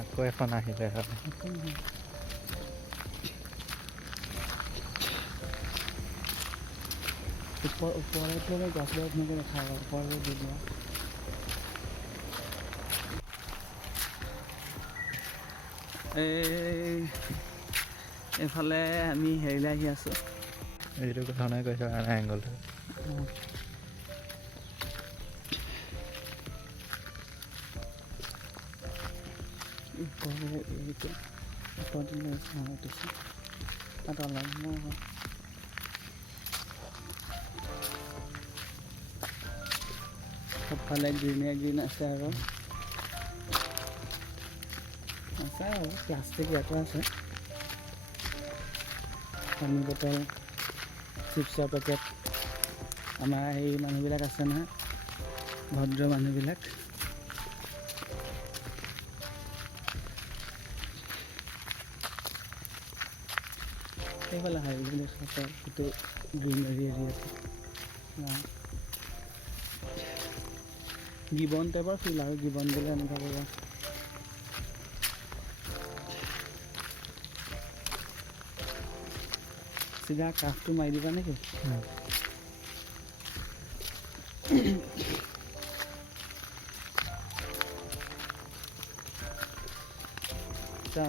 আকৌ এখন আহিলে হয়। ওপৰলৈ গছবিলাক ধুনীয়াকৈ দেখা পাব, ওপৰলৈ দি দিয়া। এইফালে আমি হেৰিলৈ আহি আছোঁ। এইটো কথা নাই কৈছোঁ কাৰণে এংগলটো সবফালে গ্ৰীণ আছে আৰু প্লাষ্টিক ইয়াতো আছে, পানী বটল, চিপছৰ পেকেট। আমাৰ এই মানুহবিলাক আছে নহয়, ভদ্ৰ মানুহবিলাক। সেইফালে হাইবিলাক গোটেই গ্ৰীনাৰী এৰিয়াটো গিবন টাইপৰ ফিল আৰু গিবন বুলি এনেকুৱা কৰিব। চিধা কাঠটো মাৰি দিবা নেকি?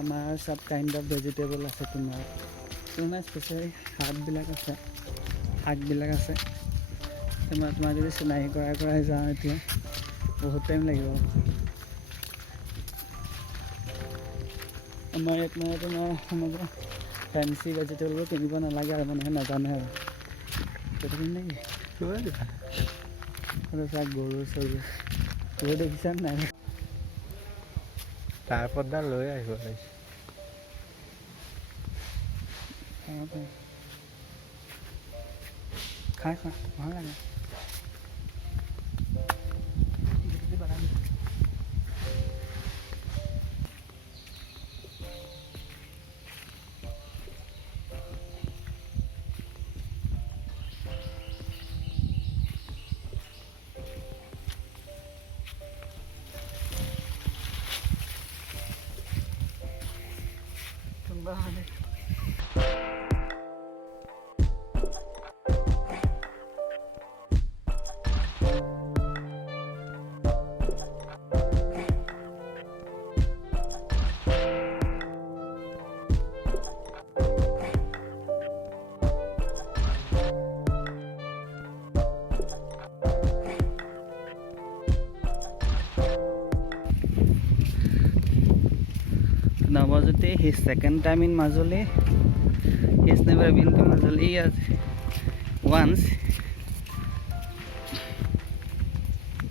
আমাৰ চব কাইণ্ড অফ ভেজিটেবল আছে তোমাৰ স্পেচিয়েলি শাকবিলাক আছে, শাকবিলাক আছে। তোমাৰ যদি চিনাকি কৰাই যাওঁ এতিয়া বহুত টাইম লাগিব। আমাৰ ইয়াত মানে তোমাৰ সেনেকুৱা ফেঞ্চি ভেজিটেবলবোৰ কিনিব নালাগে আৰু মানুহে নাজানে আৰু সেইটো নেকি গৰু চৰু দেখিছা নাই? তাৰ পৰ্দা লৈ আহিব লাগিছে। খাই ভাল লাগে। Navajyoti, his second time in Majuli. He has never been to Majuli once.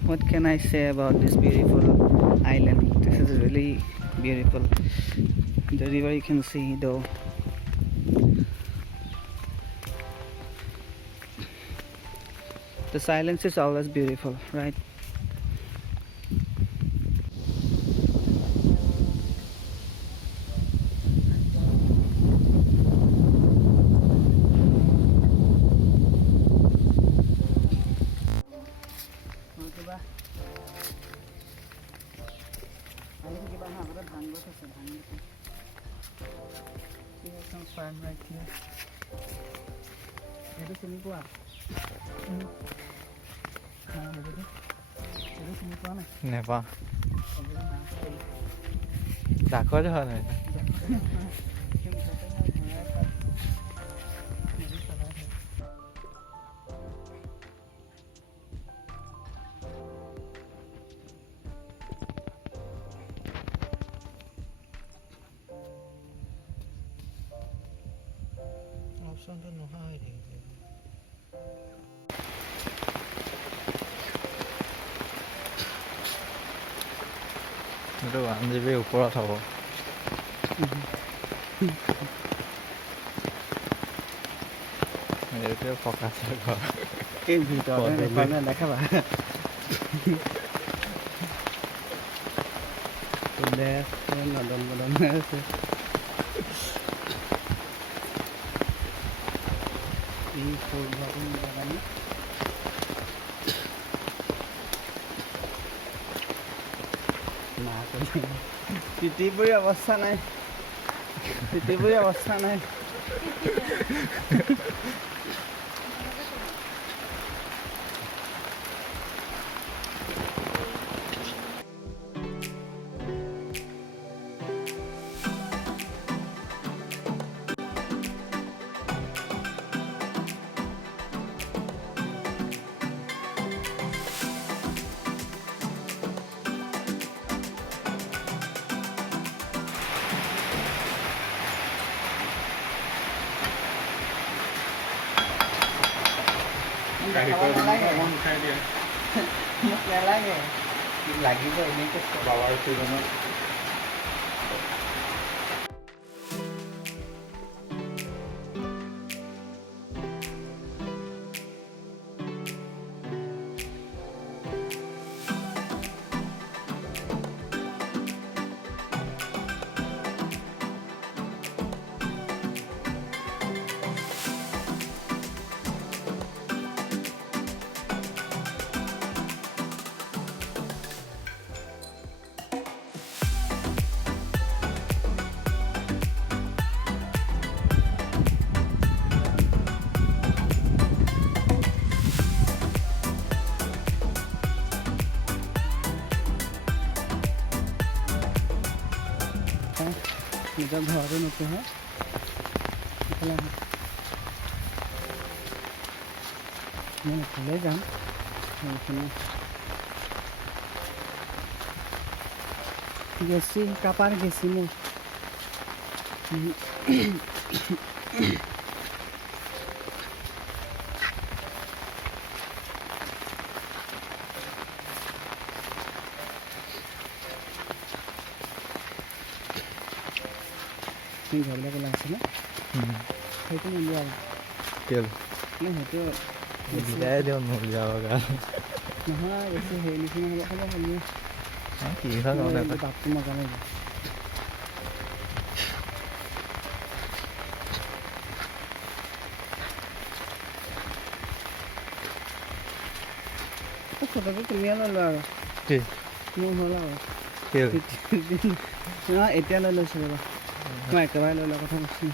What can I say about this beautiful island? This is really beautiful. The river you can see though. The silence is always beautiful, right? Some farm right here. Itu sini kuat. Itu sini kuat nih. নেপাওঁ ডাকৰ ধৰা নাই। অপশ্যনটো নোহোৱা হৈ থাকিলে। এইটো 1 GB ওপৰত হ'ব। এইটোৱে ফকাছৰ ঘৰ। এই ভিতৰত দেখাবা। নদন বদন আছে। এই জাগানি মা কৰি তিতিপুৰি অৱস্থা নাই তিতিপুৰি অৱস্থা নাই মোক নালাগে লাগিব এনেকৈ বাবাৰ ছিজনত নিজৰ ঘৰতো নোপোহে এইফালে মই এইফালে যাম সেইখিনি গেছি কাপাৰ গেছি মোৰ ঘৰবিলাক ওলাই আছে ন সেইটো নোলোৱা কেল সেইটো উলিয়াই দিওঁ নুলিয়াব কাৰণে নহয় বেছি হেৰি নিচিনা হ'ব খালি কি হয় বাপটো মজা লাগিব ফটোটো তুমিয়ে ল'লো আৰু কি মোৰ হ'ল আৰু কেল নহয় এতিয়া লৈ লৈছোঁ ৰ'বা মই একেবাৰে লৈ লোৱা কথা কৈছোঁ